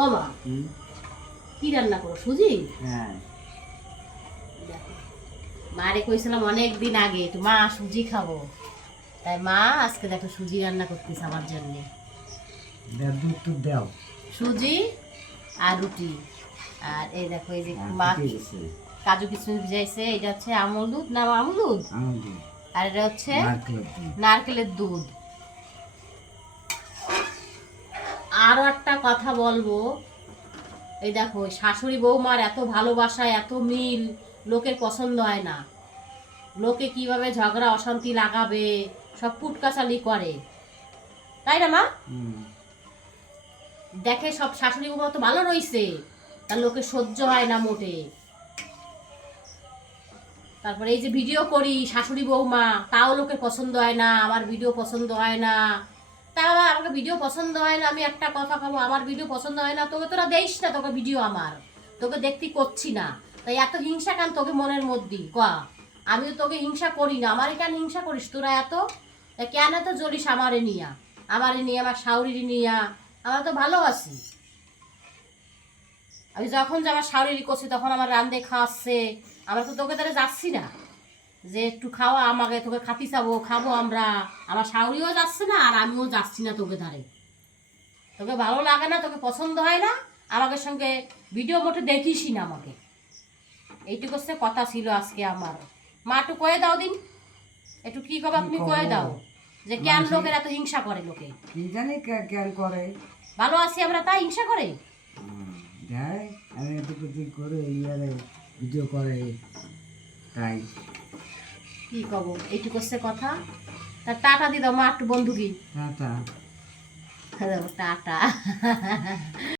ও মা, কি রান্না করো? সুজি? হ্যাঁ। দেখো, মারে কইছিলাম অনেক দিন আগে একটু মা সুজি খাবো, তাই মা আজকে দেখো সুজি রান্না করতেছে আমার জন্য। দুধ টুধ দাও। সুজি আর রুটি। আর এই দেখো এই যে আর মা ফুটিয়ে গেছে। কাজু কিশমিশ ভিজাইছে। এটা হচ্ছে আমুল দুধ, না আমুল দুধ, আমুল দুধ। আর এটা হচ্ছে নারকেলের দুধ। নারকেলের দুধ। আরো একটা কথা বলবো, এই দেখো শাশুড়ি বৌমার এত ভালোবাসা, এত মিল, লোকের পছন্দ হয় না। লোকে কিভাবে ঝগড়া অশান্তি লাগাবে, সব পুটকাচালি করে, তাই না মা? দেখে সব শাশুড়ি বৌমা তো ভালো রইছে, তার লোকে সহ্য হয় না মোটে। তারপরে এই যে ভিডিও করি শাশুড়ি বৌমা, তাও লোকের পছন্দ হয় না, আমার ভিডিও পছন্দ হয় না। তা আমাকে ভিডিও পছন্দ হয় না, আমি একটা কথা খাবো, আমার ভিডিও পছন্দ হয় না, তোকে তোরা দেইস না, তোকে ভিডিও আমার তোকে দেখতে করছি না, তাই এত হিংসা কেন তোকে মনের মধ্যে ক? আমি তো তোকে হিংসা করি না, আমারে কেন হিংসা করিস তোরা এত? তা কেন এত জ্বলিস আমারে নিয়া, আমার শাশুড়ি নিয়া? আমরা তো ভালো আছি। আমি যখন যে আমার শাশুড়ি করছি তখন আমার রান্ধে খাওয়াচ্ছে, আমরা তো তোকে তাহলে যাচ্ছি না যে একটু খাওয়া আমাকে, তোকে খাতি চাবো, খাবো আমরা। আমার শাশুড়িও যাচ্ছে না আর আমিও যাচ্ছি না তোকে ধারে। তোকে ভালো লাগে না, তোকে পছন্দ হয় না, আমাকে সঙ্গে ভিডিও মোটে দেখিসই না আমাকে। এইটুকু হচ্ছে কথা ছিল আজকে আমার। মা একটু কয়ে দাও দিন, একটু কি কবে তুমি কয়ে দাও যে কেন লোকের এত হিংসা করে? লোকে কি জানি কেন করে। ভালো আছি আমরা তাই হিংসা করে। দেয় আমি এটুকু ঠিক করে ইয়ারে ভিডিও করে, তাই কি কব, এইটুকু হচ্ছে কথা। তা টাটা দি দাও মা একটু বন্ধু কি। টাটা। টাটা।